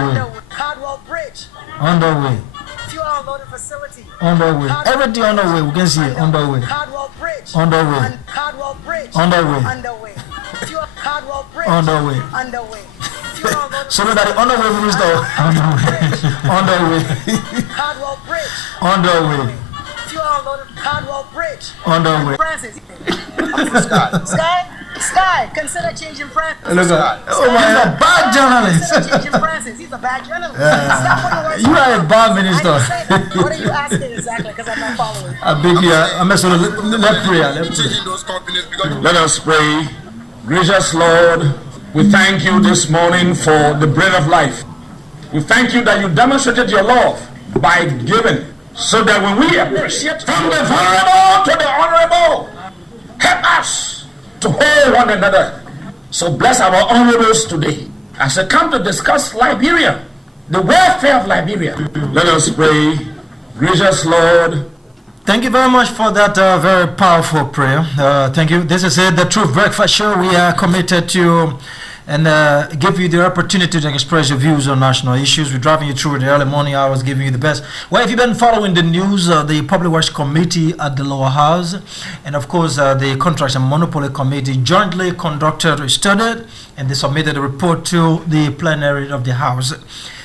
Underway. Cardwell Bridge. Underway. Fuel unloading facility. Underway. Everything underway. We can see it. Underway. Cardwell Bridge. Underway. Cardwell Bridge. Underway. Underway. Fuel Cardwell Bridge. Underway. Underway. Fuel unloading. So that the underway minister. Underway. Cardwell Bridge. Underway. Fuel unloading. Cardwell Bridge. Underway. Francis. Sky, consider changing Francis. Look at oh my, he's a bad journalist. Consider changing Francis. He's a bad journalist. Stop putting words You are a bad minister. What are you asking exactly? Because I'm not following. I beg you, I'm sorry, let's pray. Let us pray. Gracious Lord, we thank you this morning for the bread of life. We thank you that you demonstrated your love by giving, so that when we appreciate from the vulnerable to the honorable, help us to hold one another. So bless our honorables today as they come to discuss Liberia, the welfare of Liberia. Let us pray. Gracious Lord, thank you very much for that very powerful prayer. Thank you. This is it, the Truth Breakfast Show. We are committed to and give you the opportunity to express your views on national issues. We're driving you through the early morning hours, giving you the best. Well, if you've been following the news, the Public Works Committee at the Lower House, and of course the Contracts and Monopoly Committee jointly conducted a study, and they submitted a report to the plenary of the House.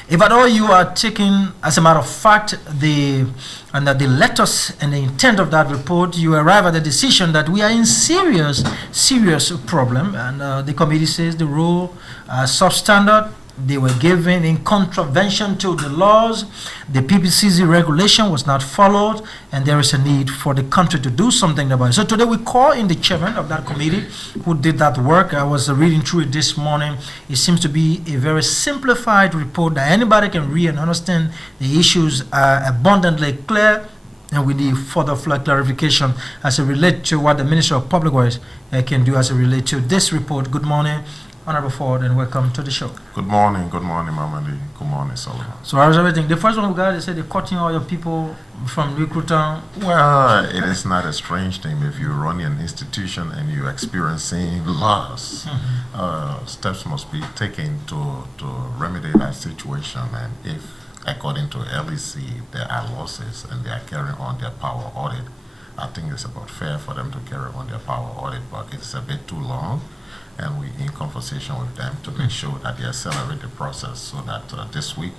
If at all you are taking, as a matter of fact, the letters and the intent of that report, you arrive at the decision that we are in serious problem, and the committee says the rule substandard. They were given in contravention to the laws. The PPCC regulation was not followed, and there is a need for the country to do something about it. So today we call in the chairman of that committee who did that work. I was reading through it this morning. It seems to be a very simplified report that anybody can read and understand. The issues are abundantly clear, and we need further clarification as it relates to what the Minister of Public Works can do as it relates to this report. Good morning, Honorable Ford, and welcome to the show. Good morning, Mamadi. Good morning, Solomon. So how's everything? The first one we got, they said they're cutting all your people from recruiting. Well, it is not a strange thing if you run an institution and you're experiencing loss. Steps must be taken to remedy that situation, and if, according to LEC, there are losses and they are carrying on their power audit, I think it's about fair for them to carry on their power audit, but it's a bit too long. And we're in conversation with them to make sure that they accelerate the process so that this week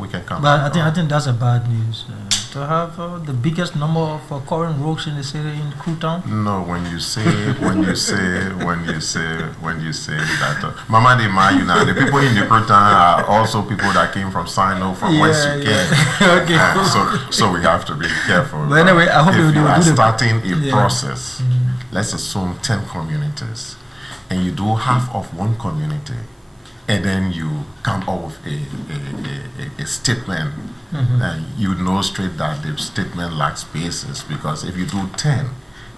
we can come. But I think that's a bad news to have the biggest number of current rogues in the city in Cruton. No, when you say that, Mamadi Mayu, now the people in the Cruton are also people that came from Sino, from West UK. Okay. So we have to be careful. But anyway, I hope if you are starting a process. Let's assume 10 communities. And you do half of one community, and then you come up with a statement, and you know straight that the statement lacks basis, because if you do 10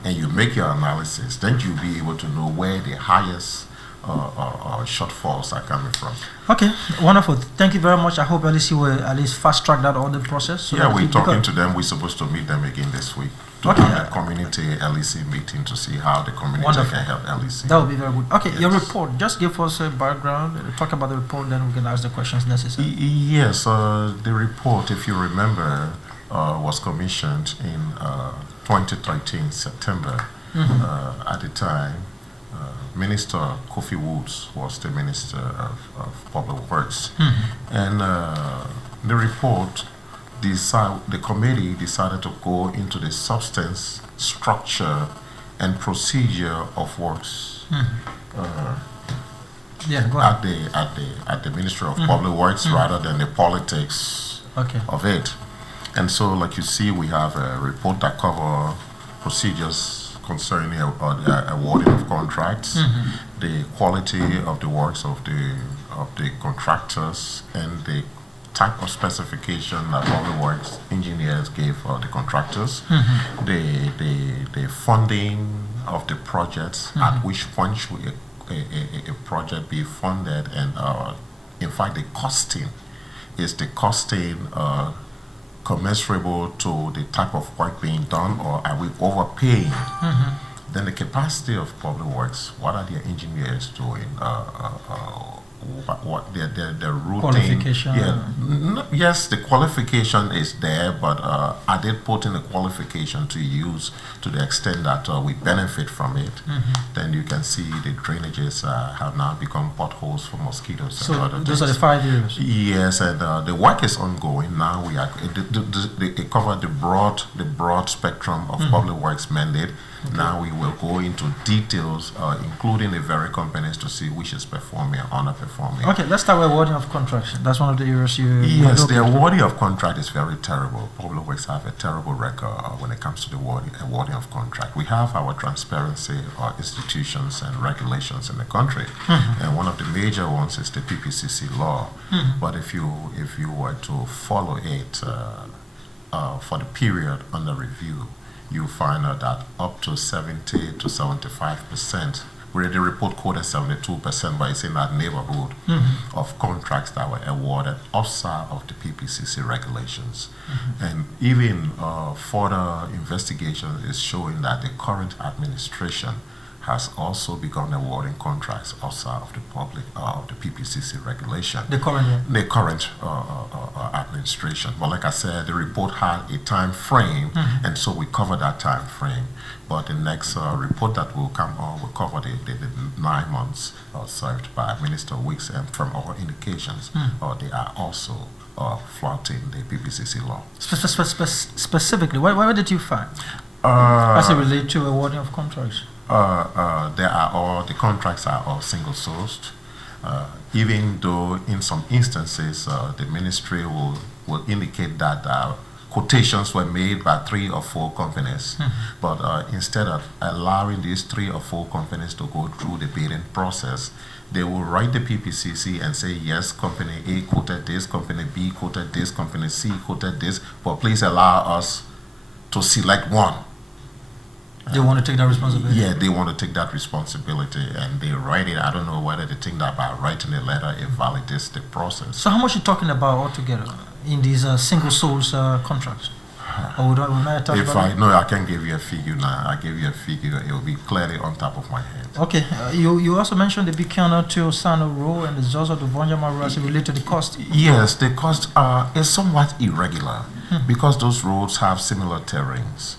and you make your analysis, then you'll be able to know where the highest shortfalls are coming from. Okay, wonderful. Thank you very much. I hope LEC will at least fast track that audit process. So yeah, we're talking to them. We're supposed to meet them again this week to have a community LEC meeting to see how the community can help LEC. That would be very good. Okay, yes. Your report. Just give us a background. Talk about the report, then we can ask the questions necessary. Yes, the report, if you remember, was commissioned in 2013 September. At the time, Minister Kofi Woods was the Minister of Public Works, and the report, the committee decided to go into the substance, structure, and procedure of works at the Ministry of Public Works rather than the politics of it. And so, like you see, we have a report that covers procedures concerning awarding of contracts, the quality of the works of the contractors, and the type of specification that public works engineers gave the contractors, the funding of the projects, at which point should a project be funded, and in fact the costing commensurable to the type of work being done, or are we overpaying? Then the capacity of public works, what are their engineers doing? what the routine Qualification. yes, the qualification is there, but I did put in a qualification to use to the extent that we benefit from it. Then you can see the drainages have now become potholes for mosquitoes. So and other those are the things. 5 years. Yes, and the work is ongoing now. We are they cover the broad spectrum of public works mandate. Now we will go into details, including the very companies, to see which is performing or underperforming. Okay, let's start with awarding of contracts. That's one of the areas you. Yes, the awarding of contract is very terrible. Public works have a terrible record when it comes to the awarding of contract. We have our transparency institutions and regulations in the country, and one of the major ones is the PPCC law. But if you were to follow it for the period under review, you find out that up to 70 to 75%, where the report quoted 72%, but it's in that neighborhood of contracts that were awarded outside of the PPCC regulations. And even further investigation is showing that the current administration has also begun awarding contracts outside of the public the PPCC regulation. The current Administration. But like I said, the report had a time frame, and so we cover that time frame. But the next report that will come on will cover the 9 months served by Minister Weeks, and from our indications, they are also flouting the PPCC law. Specifically, what did you find as it relates to awarding of contracts? The contracts are all single sourced. Even though in some instances the ministry will indicate that quotations were made by 3 or 4 companies, but instead of allowing these 3 or 4 companies to go through the bidding process, they will write the PPCC and say, yes, company A quoted this, company B quoted this, company C quoted this, but please allow us to select one. They want to take that responsibility? Yeah, they want to take that responsibility, and they write it. I don't know whether they think that by writing a letter, it validates the process. So how much are you talking about altogether in these single source contracts? Or I can give you a figure now. I give you a figure. It will be clearly on top of my head. Okay. You also mentioned the Buchanan to Sano Road and the Zozo to Vonjama Road as it relates to the cost. Yes, the cost is somewhat irregular because those roads have similar terrains.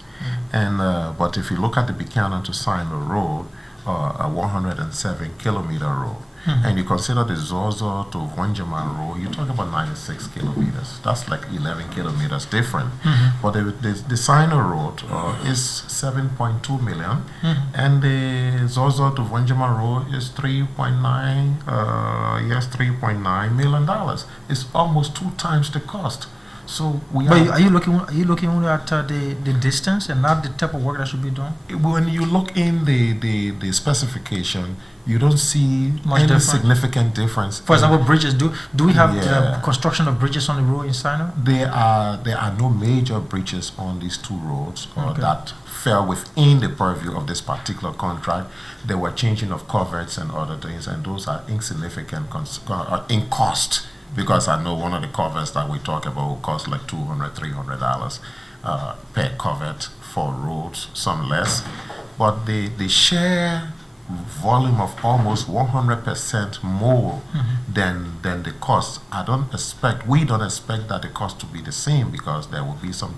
And but if you look at the Buchanan to Sino Road, a 107-kilometer road, and you consider the Zozo to Vonjama Road, you're talking about 96 kilometers. That's like 11 kilometers different. But the Sino Road is 7.2 million, and the Zozo to Vonjama Road is $3.9 million. It's almost 2 times the cost. So are you looking only at the distance and not the type of work that should be done? When you look in the specification, you don't see any significant difference. For example, bridges. Do we have construction of bridges on the road in Sino? There are no major bridges on these 2 roads that fell within the purview of this particular contract. There were changing of culverts and other things, and those are insignificant in cost. Because I know one of the culverts that we talk about will cost like $200, $300 per culvert for roads, some less. But the sheer volume of almost 100% more than the cost, we don't expect that the cost to be the same, because there will be some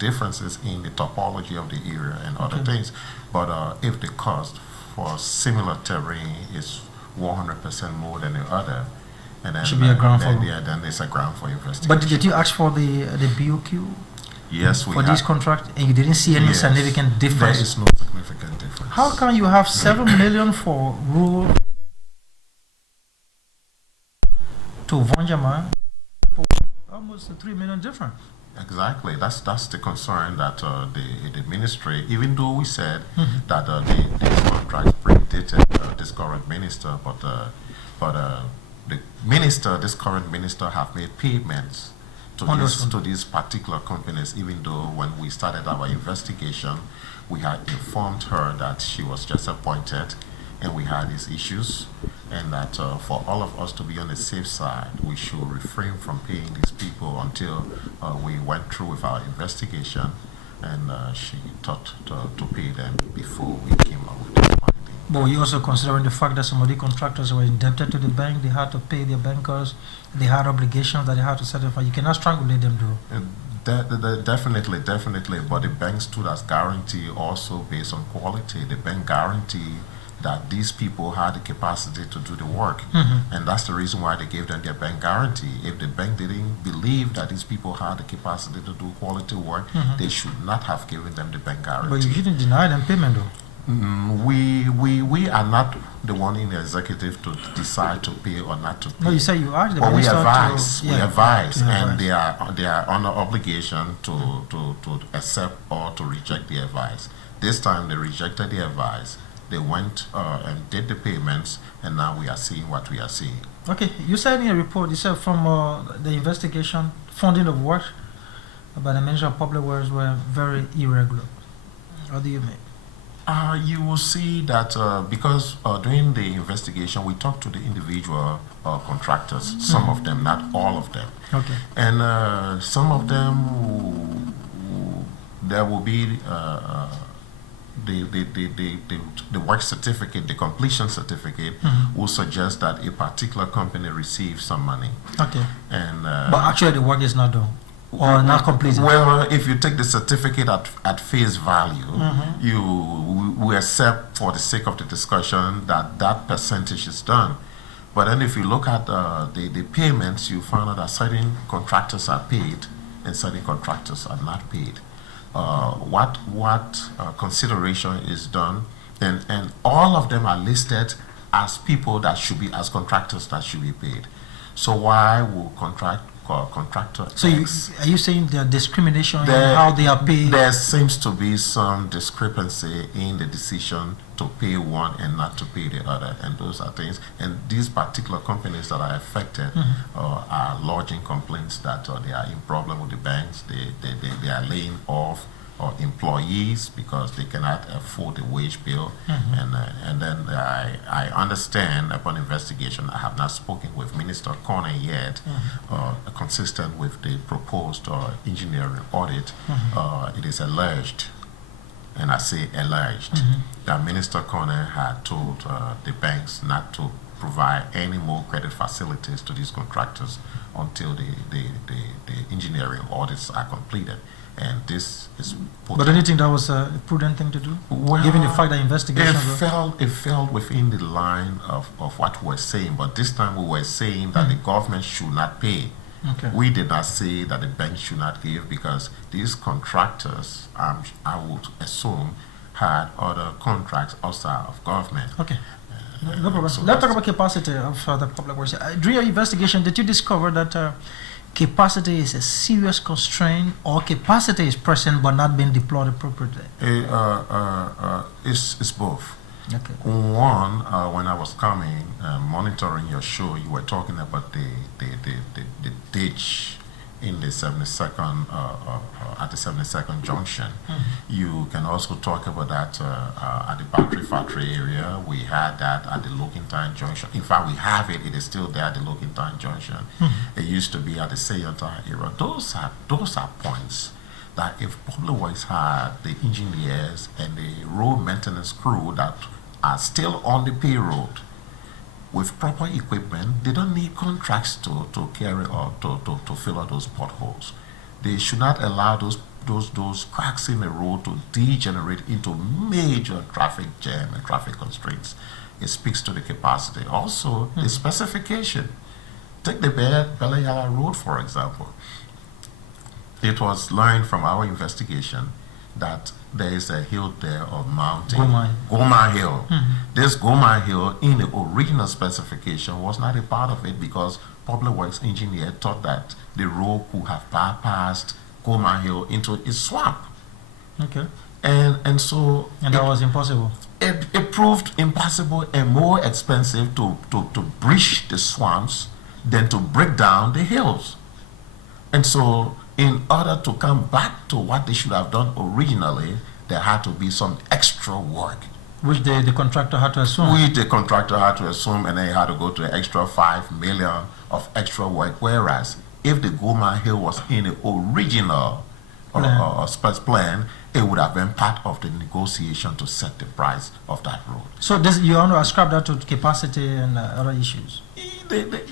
differences in the topology of the area and other things. But if the cost for similar terrain is 100% more than the other, and then, should be a ground for then it's a ground for investigation. But did you ask for the BOQ? Yes, we for this contract, and you didn't see any significant difference? There is no significant difference. How can you have 7 million for rural to Vonjama, almost 3 million difference? Exactly. That's the concern that the ministry, even though we said that these contracts predated this current minister, but this current minister have made payments to these particular companies, even though when we started our investigation, we had informed her that she was just appointed and we had these issues, and that for all of us to be on the safe side, we should refrain from paying these people until we went through with our investigation, and she thought to pay them before we came up with the finding. But you also considering the fact that some of the contractors were indebted to the bank, they had to pay their bankers, they had obligations that they had to satisfy. You cannot strangulate them, though. Definitely, but the bank stood as guarantee also based on quality. The bank guarantee that these people had the capacity to do the work, and that's the reason why they gave them their bank guarantee. If the bank didn't believe that these people had the capacity to do quality work, they should not have given them the bank guarantee. But you didn't deny them payment, though. We are not the one in the executive to decide to pay or not to pay. No, you say you asked the but we minister advise, to, we yeah, advise, to and advise. they are under obligation to accept or to reject the advice. This time they rejected the advice. They went and did the payments, and now we are seeing what we are seeing. Okay, you said in a report, you said from the investigation, funding of work by the Ministry of Public Works were very irregular. What do you mean? You will see that because during the investigation, we talked to the individual contractors, some of them, not all of them. Okay. And some of them, there will be the work certificate, the completion certificate, will suggest that a particular company received some money. Okay. And but actually the work is not done or not completed. Well, if you take the certificate at face value, we accept for the sake of the discussion that that percentage is done. But then if you look at the payments, you find out that certain contractors are paid and certain contractors are not paid. What consideration is done, and all of them are listed as people that should be, as contractors that should be paid. So why will contractor So are you saying there are discrimination in how they are paid? There seems to be some discrepancy in the decision to pay one and not to pay the other, and those are things. And these particular companies that are affected are lodging complaints that they are in problem with the banks. They are laying off employees because they cannot afford the wage bill, and then I understand upon investigation, I have not spoken with Minister Corner yet, consistent with the proposed engineering audit. It is alleged, and I say alleged, that Minister Corner had told the banks not to provide any more credit facilities to these contractors until the engineering audits are completed. And this is. But don't you think that was a prudent thing to do? Well, given the fact that investigation it fell within the line of what we were saying. But this time we were saying that the government should not pay. Okay. We did not say that the bank should not give, because these contractors, I would assume, had other contracts outside of government. Okay. No problem. So let's talk about capacity of the public works. During your investigation, did you discover that capacity is a serious constraint, or capacity is present but not being deployed appropriately? It's both. Okay. One, when I was coming, monitoring your show, you were talking about the ditch in the 72nd, at the 72nd junction. You can also talk about that at the battery factory area. We had that at the Looking-Time junction. In fact, we have it. It is still there at the Looking-Time junction. It used to be at the Sayanta area. Those are points that if Public Works had the engineers and the road maintenance crew that are still on the payroll with proper equipment, they don't need contracts to carry or to fill out those potholes. They should not allow those cracks in the road to degenerate into major traffic jam and traffic constraints. It speaks to the capacity. Also, the specification. Take the Belayala Road, for example. It was learned from our investigation that there is a hill there of mountain Goma Hill. This Goma Hill in the original specification was not a part of it, because Public Works engineer thought that the road could have bypassed Goma Hill into a swamp. Okay. And so that was impossible. It proved impossible and more expensive to bridge the swamps than to break down the hills. And so in order to come back to what they should have done originally, there had to be some extra work. Which the contractor had to assume. Which the contractor had to assume, and then he had to go to the extra 5 million of extra work. Whereas if the Goma Hill was in the original plan, it would have been part of the negotiation to set the price of that road. So you want to ascribe that to capacity and other issues?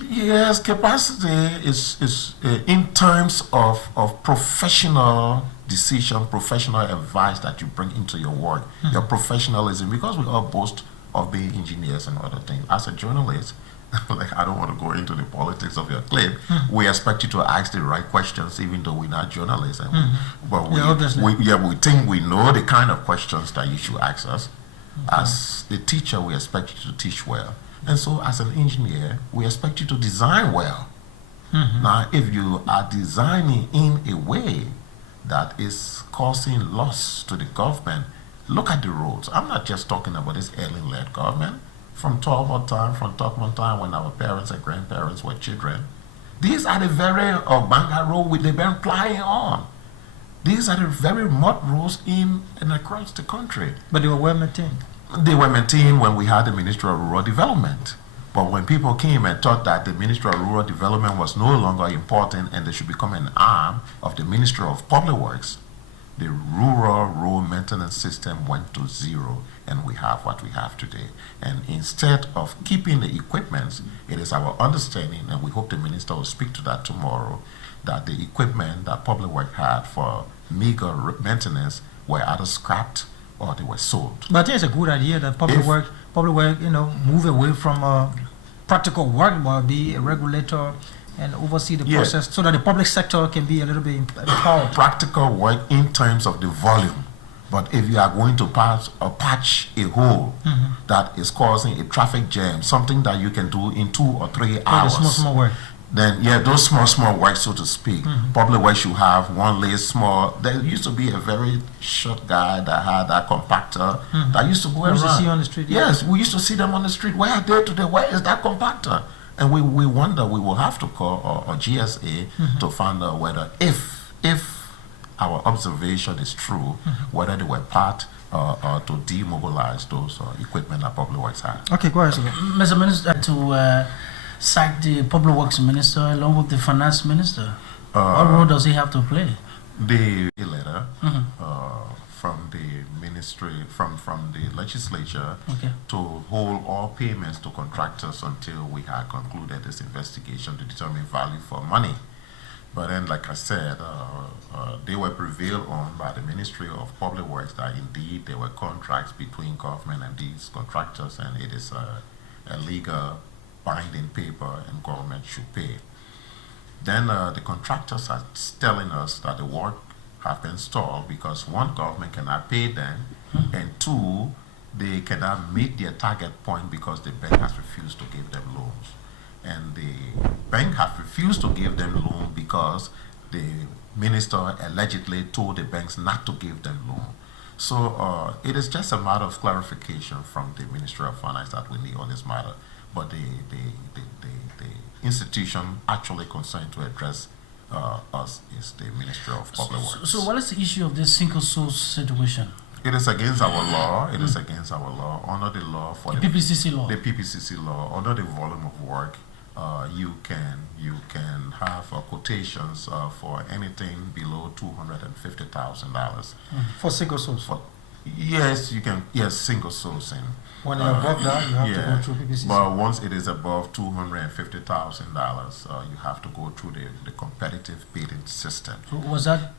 Yes, capacity is in terms of professional decision, professional advice that you bring into your work, your professionalism, because we all boast of being engineers and other things. As a journalist, like, I don't want to go into the politics of your claim. We expect you to ask the right questions, even though we're not journalists. And but we think we know the kind of questions that you should ask us. As a teacher, we expect you to teach well. And so as an engineer, we expect you to design well. Now, if you are designing in a way that is causing loss to the government, look at the roads. I'm not just talking about this alien-led government. From Tubman time when our parents and grandparents were children. These are the very Banga road they've been flying on. These are the very mud roads in and across the country. But they were well maintained. They were maintained when we had the Ministry of Rural Development. But when people came and thought that the Ministry of Rural Development was no longer important and they should become an arm of the Ministry of Public Works, the rural road maintenance system went to zero, and we have what we have today. And instead of keeping the equipment, it is our understanding, and we hope the minister will speak to that tomorrow, that the equipment that Public Works had for meager maintenance were either scrapped or they were sold. But I think it's a good idea that Public Works, move away from practical work, but be a regulator and oversee the process so that the public sector can be a little bit empowered. Practical work in terms of the volume. But if you are going to patch a hole that is causing a traffic jam, something that you can do in 2 or 3 hours, small work. Then those small work, so to speak. Public Works should have one lane small. There used to be a very short guy that had that compactor that used to go around. We used to see on the street. Yes, we used to see them on the street. Where are they today? Where is that compactor? And we wonder, we will have to call a GSA to find out whether, if our observation is true, whether they were part to demobilize those equipment that Public Works had. Okay, go ahead, sir. Mr. Minister, to sack the Public Works Minister along with the Finance Minister, what role does he have to play? The letter from the ministry, from the legislature, to hold all payments to contractors until we had concluded this investigation to determine value for money. But then, like I said, they were prevailed on by the Ministry of Public Works that indeed there were contracts between government and these contractors, and it is a legal binding paper and government should pay. Then the contractors are telling us that the work have been stalled because one, government cannot pay them, and 2, they cannot meet their target point because the bank has refused to give them loans. And the bank has refused to give them loan because the minister allegedly told the banks not to give them loan. So it is just a matter of clarification from the Ministry of Finance that we need on this matter. But the institution actually concerned to address us is the Ministry of Public Works. So what is the issue of this single source situation? It is against our law. It is against our law. Under the law for the PPCC law. The PPCC law, under the volume of work, you can have quotations for anything below $250,000 for single source. Yes, you can. Yes, single sourcing. When you're above that, you have to go through PPCC. But once it is above $250,000, you have to go through the competitive bidding system. So was that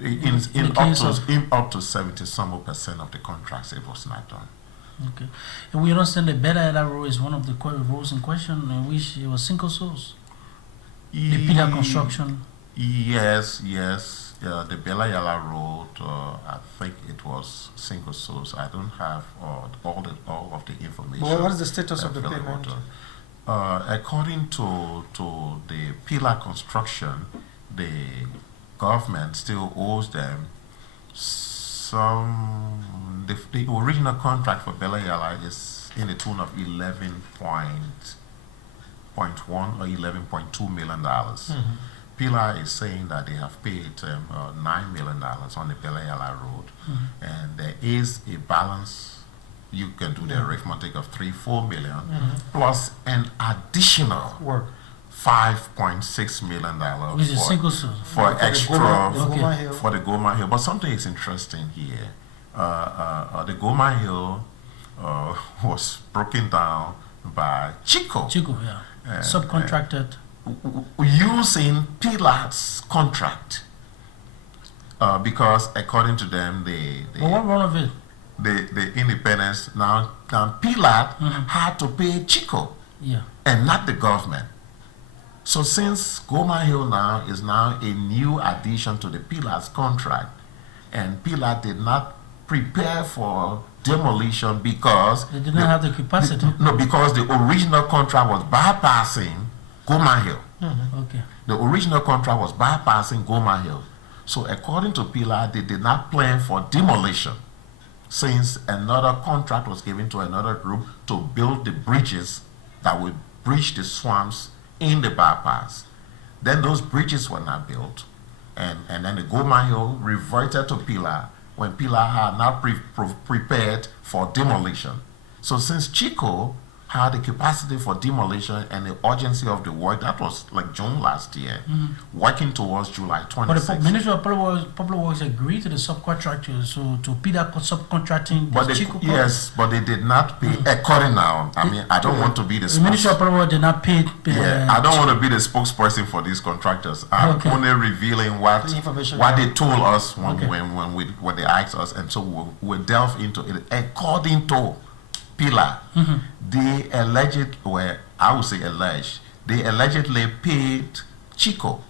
in up to 70% of the contracts? It was not done. Okay, and we understand the better that road is one of the roads in question, in which it was single source. The pillar construction. Yes. The Belayala Road, I think it was single source. I don't have all of the information. Well, what is the status of the payment? According to the pillar construction, the government still owes them some. The original contract for Belayala is in the tune of 11.1 or $11.2 million. Pilar is saying that they have paid $9 million on the Belayala Road, and there is a balance. You can do the arithmetic of $3-4 million plus an additional $5.6 million Which is single source. for extra Goma Hill. for the Goma Hill. But something is interesting here. The Goma Hill was broken down by Chico. Chico, yeah. Subcontracted. Using Pilat's contract. Because according to them, But what wrong of it? the independence, now Pilat had to pay Chico Yeah. and not the government. So since Goma Hill now is now a new addition to the Pilat's contract, and Pilat did not prepare for demolition because They did not have the capacity. no, because the original contract was bypassing Goma Hill. Okay. The original contract was bypassing Goma Hill. So according to Pilat, they did not plan for demolition, since another contract was given to another group to build the bridges that would bridge the swamps in the bypass. Then those bridges were not built, and then the Goma Hill reverted to Pilat when Pilat had not prepared for demolition. So since Chico had the capacity for demolition and the urgency of the work, that was like June last year, working towards July But the 26th. Ministry of Public Works agreed to the subcontractors, so to pay that subcontracting. But Chico yes, but they did not pay. According now, I mean, I don't want to be the the Ministry of Public Works did not pay. yeah, I don't want to be the spokesperson for these contractors. I'm Okay. only revealing what The information they told us when Okay. when they asked us, and so we delve into it. According to Pilar, they allegedly paid Chico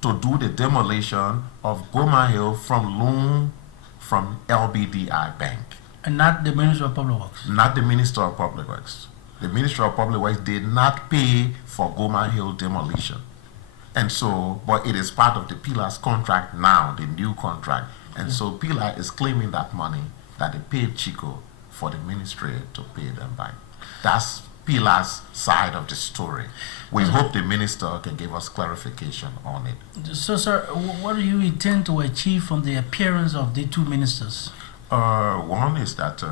to do the demolition of Goma Hill from LBDI Bank. And not the Ministry of Public Works. Not the Minister of Public Works. The Minister of Public Works did not pay for Goma Hill demolition. And so, but it is part of the Pilar's contract now, the new contract. And so Pilar is claiming that money that they paid Chico for the ministry to pay them back. That's Pilar's side of the story. We hope the minister can give us clarification on it. So, sir, what do you intend to achieve from the appearance of the two ministers? One is that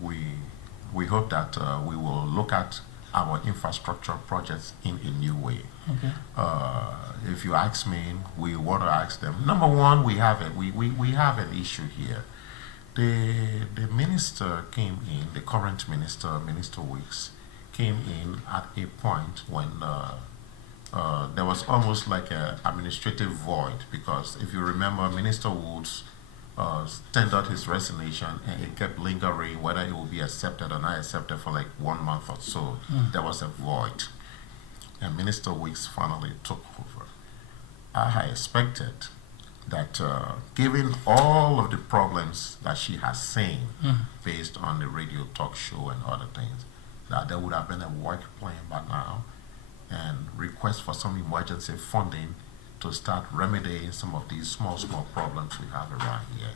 we hope that we will look at our infrastructure projects in a new way. Okay. If you ask me, we want to ask them. Number one, we have an issue here. The minister came in, the current minister, Minister Weeks, came in at a point when there was almost like an administrative void, because if you remember, Minister Woods tendered his resignation and it kept lingering whether it will be accepted or not accepted for like 1 month or so. There was a void, and Minister Weeks finally took over. I had expected that given all of the problems that she has seen based on the radio talk show and other things, that there would have been a work plan by now and request for some emergency funding to start remedying some of these small problems we have around here.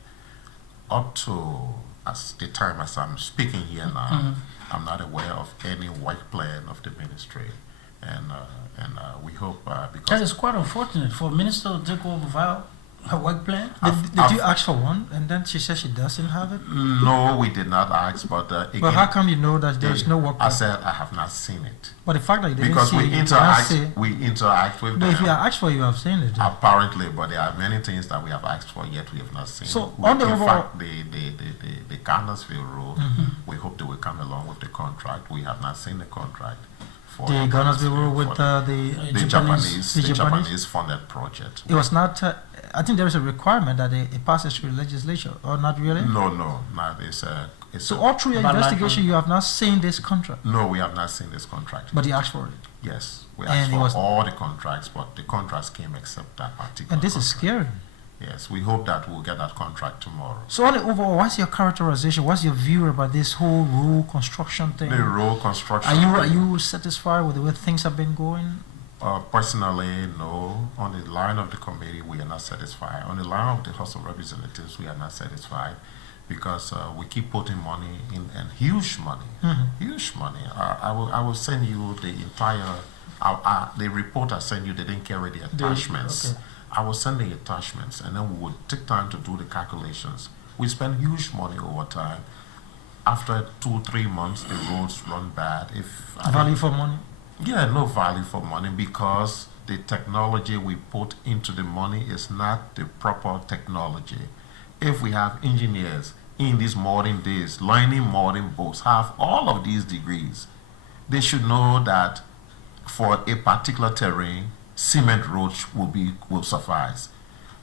Up to as the time as I'm speaking here now, I'm not aware of any work plan of the ministry, and we hope because That is quite unfortunate for a minister to take over without a work plan. Did you ask for one, and then she says she doesn't have it? no, we did not ask, but again, But how come you know that there's no work I plan? said I have not seen it But the fact that you didn't because see we it, you cannot say. interact with No, if you them. are asked for, you have seen it. Apparently, but there are many things that we have asked for yet we have not seen. So, We- on the in overall- fact, the Garnersville Road, we hope they will come along with the contract. We have not seen the contract for The Garnersville Road for with the the Japanese funded project. It was not. I think there is a requirement that it passes through legislature, or not really. No, not it's So all through your Bilateral. investigation, you have not seen this contract, no, we have not seen this contract. but you asked for it, Yes, we And asked it for was- all the contracts, but the contracts came except that particular. and this is contract. scary. Yes, we hope that we'll get that contract tomorrow. So on the overall, what's your characterization? What's your view about this whole rural construction thing? The road construction. Are you satisfied with the way things have been going? Personally, no. On the line of the committee, we are not satisfied. On the line of the House of Representatives, we are not satisfied because we keep putting money in, and huge money, huge money. I will send you the entire, the report I sent you. They didn't carry the attachments. okay. I will send the attachments, and then we would take time to do the calculations. We spend huge money over time. After 2-3 months, the roads run bad. Value for money. Yeah, no value for money because the technology we put into the money is not the proper technology. If we have engineers in these modern days learning modern boats, have all of these degrees, they should know that for a particular terrain, cement road will suffice.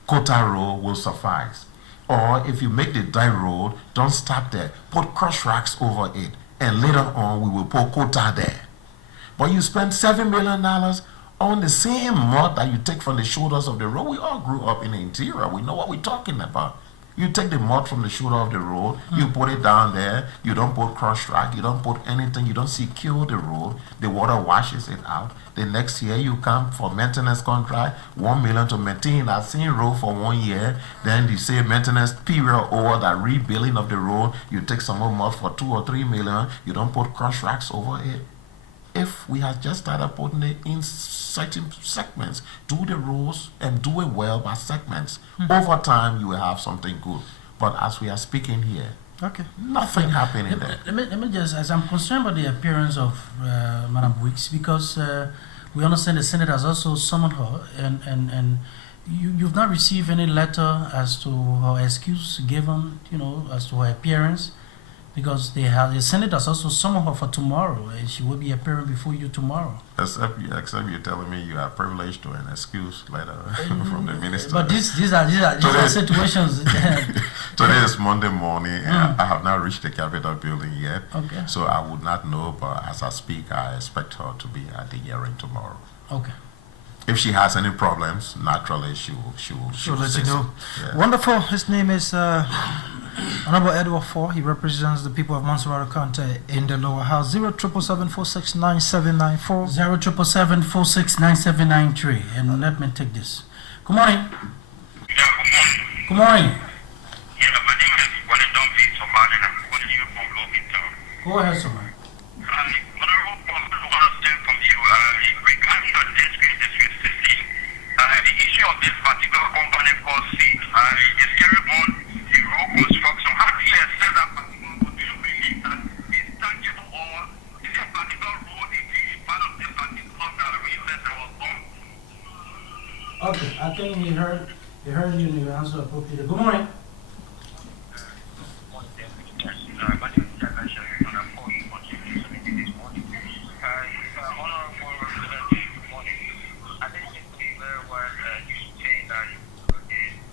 Quota road will suffice. Or if you make the dirt road, don't stop there. Put crush racks over it, and later on we will put quota there. But you spend $7 million on the same mud that you take from the shoulders of the road. We all grew up in the interior. We know what we're talking about. You take the mud from the shoulder of the road, you put it down there, you don't put crush rack, you don't put anything, you don't secure the road, the water washes it out. The next year you come for maintenance contract, $1 million to maintain that same road for 1 year. Then you say maintenance period over that rebuilding of the road, you take some more mud for 2 or 3 million, you don't put crush racks over it. If we had just started putting it in certain segments, do the roads and do it well by segments, over time you will have something good. But as we are speaking here, nothing happening there. Let me just, as I'm concerned about the appearance of Madam Weeks, because we understand the Senate has also summoned her, and you've not received any letter as to her excuse given, as to her appearance. Because the Senate has also summoned her for tomorrow, and she will be appearing before you tomorrow. Except you're telling me you are privileged to an excuse letter from the minister. But these are situations. Today is Monday morning, and I have not reached the Capitol building yet. Okay. So I would not know, but as I speak, I expect her to be at the hearing tomorrow. Okay. If she has any problems, naturally she will let you know. Yeah. Wonderful. His name is Honorable Edward Forh. He represents the people of Montserrat County in the lower house. 077469794. 077469793. And let me take this. Good morning. Yeah, good morning. Good morning. Yeah, my name is Wellington V. Somali. I'm calling you from Bloomington. Go ahead, sir. Honorable Paul, I want to understand from you regarding your district system. The issue of this particular company called C is carrying on the road construction. How do you assess that particular road? Do you believe that it's tangible, or is this particular road part of this particular reason that was done? Okay, I think he heard you and you answered appropriately. Good morning. My name is Dimension, and I'm calling you this morning. Honorable Representative, good morning. I think it's very well you say that the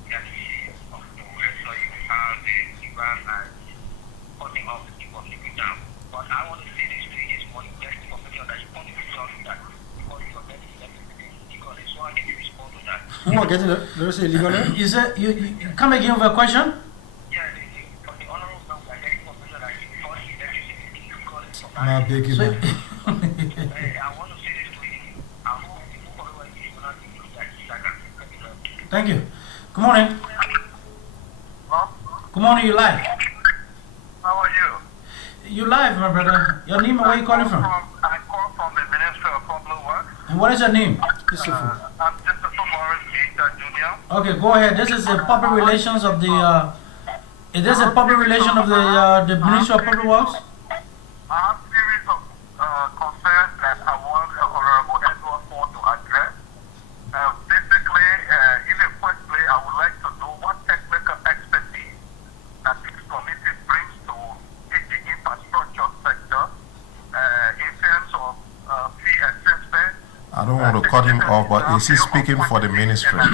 reality of the way, so you have the Iran and cutting off the people of the dam. But I want to say this to you this morning, just to make sure that you want to be sure that because you are getting legal, so I can respond to that. Who are getting illegal? You said you come again with a question? Yeah, from the honorable member, I get information that you thought you illegal. I beg you. I want to say this to you. I hope you follow it. You will not be that. Thank you. Good morning. Hello? Good morning, you live. How are you? You live, my brother. Your name and where you calling from? I call from the Ministry of Public Works. And what is your name? I'm just a Morris Gator Jr. Okay, go ahead. This is the public relations of the. Is this a public relation of the Ministry of Public Works? I have a series of concerns that I want Honorable Edward Forh to address. Basically, in the first place, I would like to know what technical expertise that this committee brings to the infrastructure sector in terms of fee assessment. I don't want to cut him off, but is he speaking for the ministry?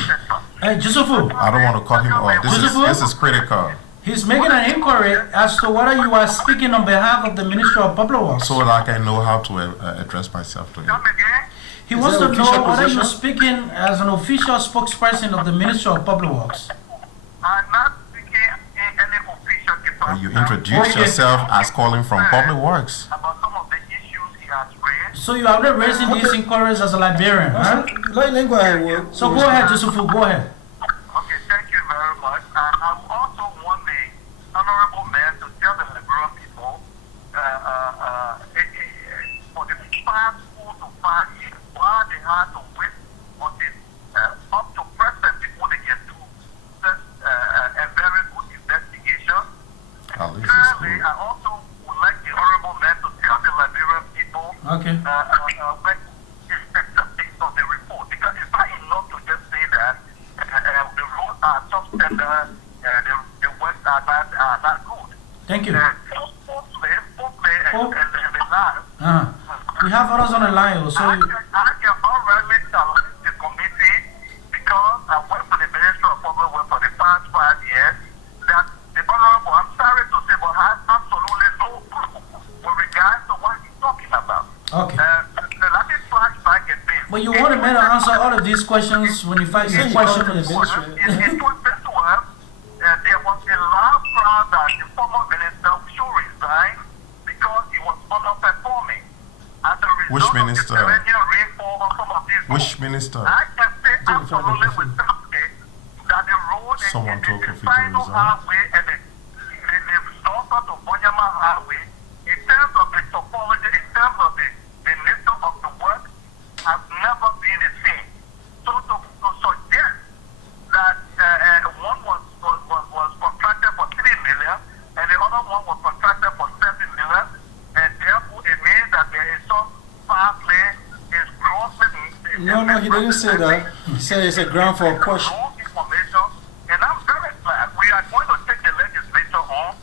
Hey, Josefu. I don't want to cut him off. This is critical. He's making an inquiry as to whether you are speaking on behalf of the Ministry of Public Works. So that I can know how to address myself to him. Come again? He wants to know whether you're speaking as an official spokesperson of the Ministry of Public Works. I'm not speaking in any official capacity. You introduce yourself as calling from Public Works. About some of the issues he has raised. So you are already raising these inquiries as a librarian, huh? So go ahead, Josefu, go ahead. Okay, thank you very much. I also want the honorable mayor to tell the Liberian people for the past 4 to 5 years why they had to wait until up to present before they can do a very good investigation. Currently, I also would like the honorable mayor to tell the Liberian people Okay. Thank you. Fourthly, and the last, We have others on the line also. I can already challenge the committee because I went to the Ministry of Public Works for the past 5 years that the Honorable, I'm sorry to say, but has absolutely no clue with regards to what he's talking about. Okay. Let me flashback a bit. But you want me to answer all of these questions when you find your question in the ministry. In 2012, there was a loud crowd that the former minister should resign because he was underperforming. As a result Which minister? of the perennial rainfall on some of these Which roads. minister? I can say absolutely with certainty that the road Someone told the Kofi to final resign. highway and the north to Bonyama highway, in terms of the topology, in terms of the nature of the work, has never been the same. So to suggest that one was contracted for 3 million and the other one was contracted for 7 million, and therefore it means that there is some foul play is crossing. No, he didn't say that. He said it's a ground for a question. Wrong information, and I'm very glad we are going to take the legislature on.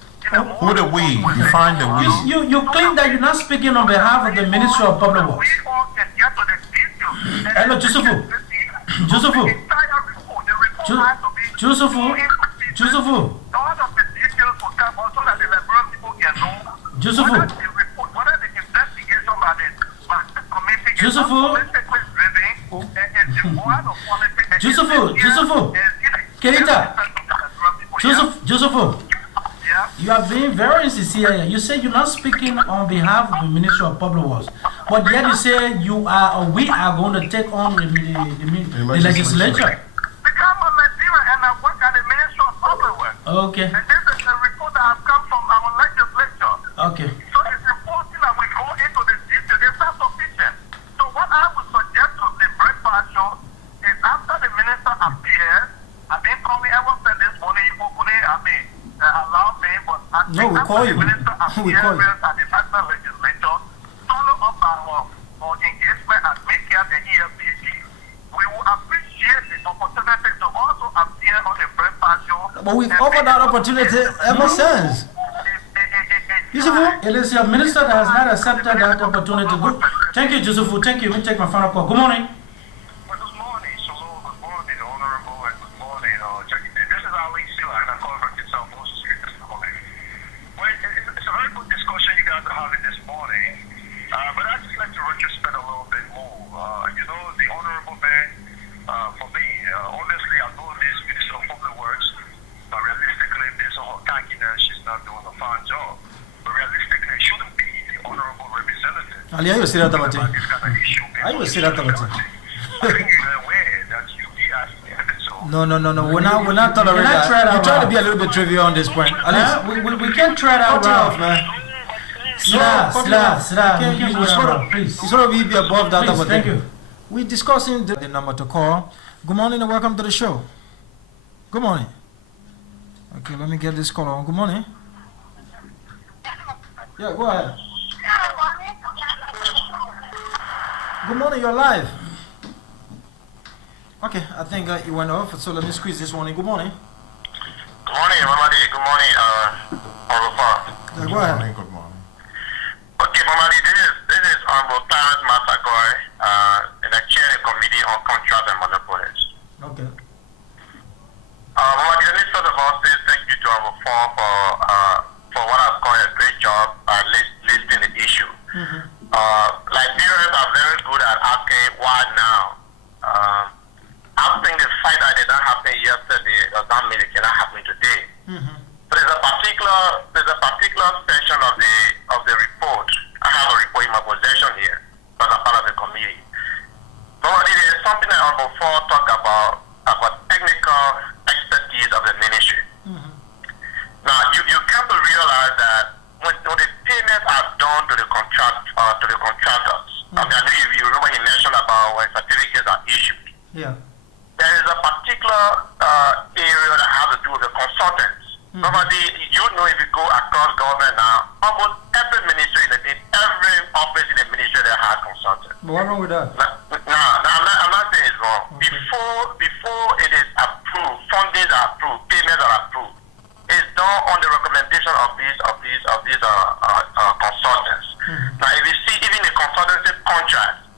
Who the we? Define the we. You claim that you're not speaking on behalf of the Ministry of Public Works. We all can get to the details. Hello, Josephu. Josephu. The entire report, the report has to be Josephu. Josephu. all of the details will come also that the Liberian people can know Josephu. whether the report, whether the investigation by the committee is Josephu. politically driven and devoid of politics. Josephu. Keita. Josephu. Yeah. You are being very insincere. You say you're not speaking on behalf of the Ministry of Public Works, but yet you say you are or we are going to take on the legislature. Become a Nigerian and I work at the Ministry of Public Works. Okay. And this is a report that has come from our legislature. Okay. So it's important that we go into the detail. It's not sufficient. So what I would suggest to the breakfast show is after the minister appears, I mean, Tommy Edward said this morning, allow me, but I No, think we after call the you. minister We call you. appears at the national legislature, follow up our engagement and make here the EFPG, we will appreciate the opportunity to also appear on the breakfast show. But we've offered that opportunity ever since. It is your minister that has not accepted that opportunity. Good. Thank you, Josephu. Thank you. We take my final call. Good morning. Well, good morning, Shalom. Good morning, Honorable, and good morning, Jackie. This is Ali Sila, and I'm calling from South Moses Street this morning. Well, it's a very good discussion you guys are having this morning, but I'd just like to retrospect a little bit more. The Honorable man, for me, honestly, I know this Minister of Public Works, but realistically, based on her cockiness, she's not doing a fine job. But realistically, it shouldn't be the Honorable representative. Ali, are you serious about This it? kind of issue. Are you serious about it? I think you're aware that you be asking so. No. We're not tolerating We're not that. trying You try to to- be a little bit trivial on this point. Ali, We can't try that cut it off, route. man. Sira. Please. Please. It's sort of be above that. Please, thank you. We're discussing the number to call. Good morning and welcome to the show. Good morning. Okay, let me get this call on. Good morning. Yeah, go ahead. Good morning, you're live. Okay, I think you went off, so let me squeeze this one in. Good morning. Good morning, Mamadi. Good morning, Edward Forh. Yeah, go ahead. Good morning. Okay, Mamadi, this is Honorable Clarence Masagoy, in the chair of the Committee on Contract and Monopolies. Okay. Mamadi, let me first of all say thank you to Edward Forh for what I've called a great job listing the issue. Liberians are very good at asking why now. I think the fight that did not happen yesterday does not mean it cannot happen today. So there's a particular section of the report. I have a report in my possession here as a part of the committee. But there is something that Honorable Forh talked about technical expertise of the ministry. Now you come to realize that when the payments are done to the contractors, I mean, I know you remember he mentioned about when certificates are issued. Yeah. There is a particular area that has to do with the consultants. Normally, if you go across government now, almost every ministry, in every office in the ministry that has consultants. But what's wrong with that? I'm not saying it's wrong. Okay. Before it is approved, fundings are approved, payments are approved. It's done on the recommendation of these consultants. Now, if you see even the consultancy contract,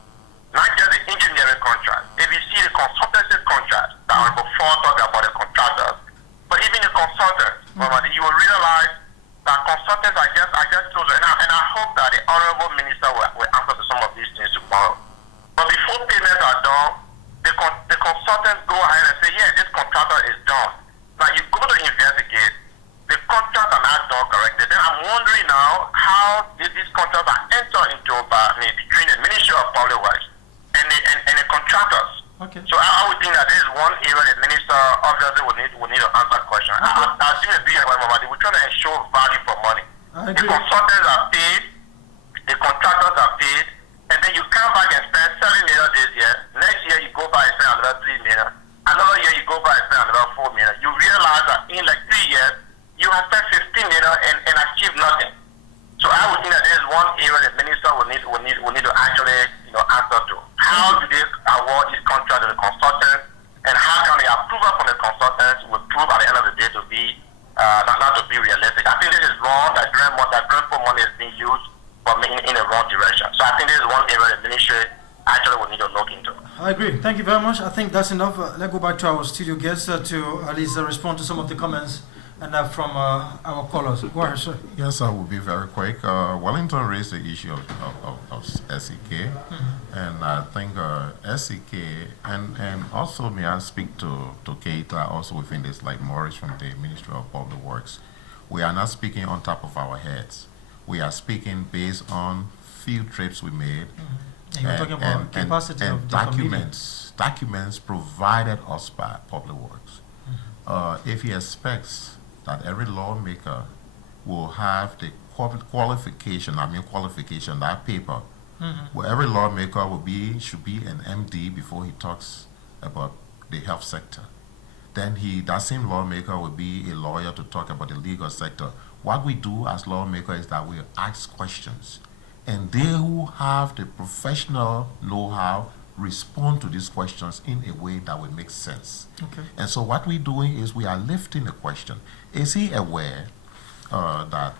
not just the engineering contract, if you see the consultancy contract that Honorable Forh talked about the contractors, but even the consultants, you will realize that consultants are just chosen, and I hope that the Honorable Minister will answer to some of these things tomorrow. But before payments are done, the consultants go ahead and say, yeah, this contractor is done. Now you go to investigate, the contracts are not done correctly. Then I'm wondering now how these contracts are entered into between the Ministry of Public Works and the contractors. Okay. So I would think that this is one area the minister obviously will need to answer question. I think the big one, we're trying to ensure value for money. The consultants are paid, the contractors are paid, and then you come back and spend 7 million this year. Next year you go back and spend another 3 million. Another year you go back and spend another 4 million. You realize that in like 3 years you have spent 15 million and achieved nothing. So I would think that there is one area the minister will need to actually answer to. How do they award this contract to the consultants, and how can the approval from the consultants will prove at the end of the day to be not to be realistic? I think this is wrong. That grant money is being used in the wrong direction. So I think this is one area the ministry actually will need to look into. I agree. Thank you very much. I think that's enough. Let's go back to our studio guests to at least respond to some of the comments and from our callers. Go ahead, sir. Yes, I will be very quick. Wellington raised the issue of SEK, and I think SEK, and also may I speak to Keita also within this, like Morris from the Ministry of Public Works. We are not speaking on top of our heads. We are speaking based on field trips we made. And you're talking about capacity and of the documents provided us by Public Works. If he expects that every lawmaker will have the qualification, that paper, where every lawmaker should be an MD before he talks about the health sector. Then that same lawmaker will be a lawyer to talk about the legal sector. What we do as lawmakers is that we ask questions, and they who have the professional know-how respond to these questions in a way that will make sense. Okay. And so what we're doing is we are lifting the question. Is he aware that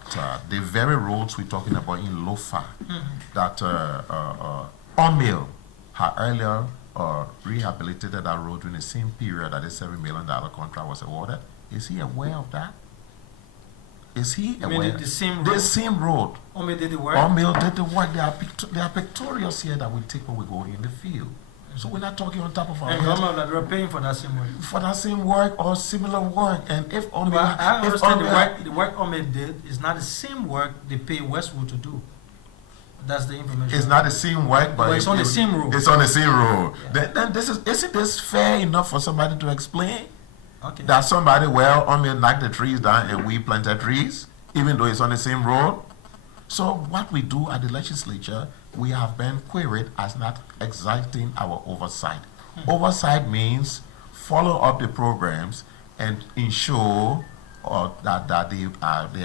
the very roads we're talking about in Lofa, that Omil had earlier rehabilitated that road during the same period that the $7 million contract was awarded? Is he aware of that? Is he aware? The same road? The same road. Omil did the work? Omil did the work. They are pictorials here that we take when we go in the field. So we're not talking on top of our heads. And that we're paying for that same work. For that same work or similar work. And if Omil... But I understand the work Omil did is not the same work they pay Westwood to do. That's the information. It's not the same work, but it's on the same road. It's on the same road. Yeah. Then isn't this fair enough for somebody to explain? Okay. That somebody, Omil knocked the trees down and we planted trees, even though it's on the same road. So what we do at the legislature, we have been queried as not exerting our oversight. Oversight means follow up the programs and ensure that they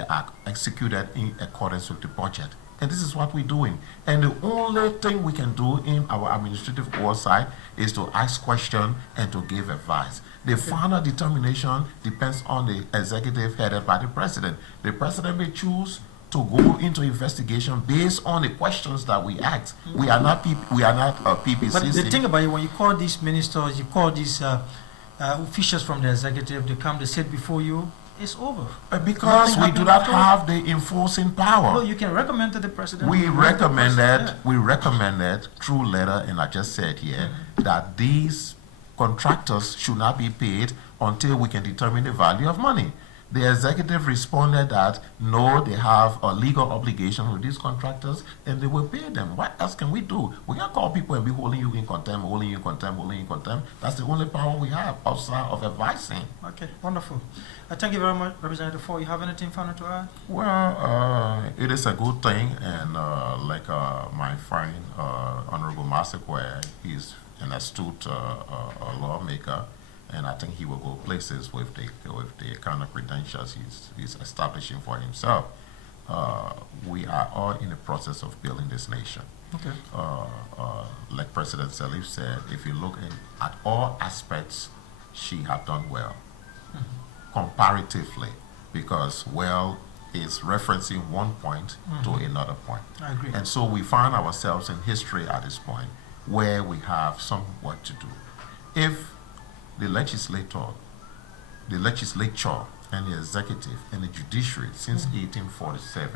are executed in accordance with the budget. And this is what we're doing. And the only thing we can do in our administrative oversight is to ask questions and to give advice. The final determination depends on the executive headed by the president. The president may choose to go into investigation based on the questions that we ask. We are not PPCC. But the thing about it, when you call these ministers, you call these officials from the executive, they come, they sit before you, it's over. Because we do not have the enforcing power. No, you can recommend to the president. We recommended through letter, and I just said here, that these contractors should not be paid until we can determine the value of money. The executive responded that no, they have a legal obligation with these contractors and they will pay them. What else can we do? We can't call people and be holding you in contempt, holding you in contempt, holding you in contempt. That's the only power we have outside of advising. Okay, wonderful. Thank you very much, Representative Forh. You have anything final to add? Well, it is a good thing, and like my friend, Honorable Masekwe, he's an astute lawmaker. And I think he will go places with the kind of credentials he's establishing for himself. We are all in the process of building this nation. Okay. Like President Salif said, if you look at all aspects, she has done well. Comparatively, because, well, it's referencing one point to another point. I agree. And so we find ourselves in history at this point where we have some work to do. If the legislature and the executive and the judiciary since 1847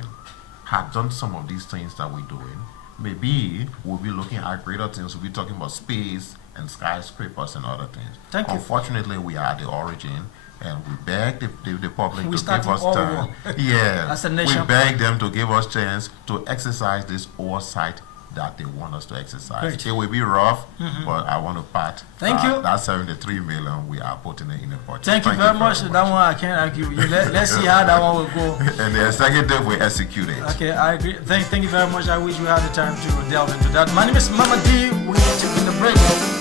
had done some of these things that we're doing, maybe we'll be looking at greater things. We'll be talking about space and skyscrapers and other things. Thank you. Unfortunately, we are at the origin, and we beg the public We to start give us all time. over. Yeah, As a nation. we beg them to give us chance to exercise this oversight that they want us to exercise. Great. It will be rough, but I want to pat Thank you. that 73 million we are putting in the budget. Thank you very much. That one I can't argue. Let's see how that one will go. And the executive will execute it. Okay, I agree. Thank you very much. I wish we had the time to delve into that. My name is Mama D. We are taking the break.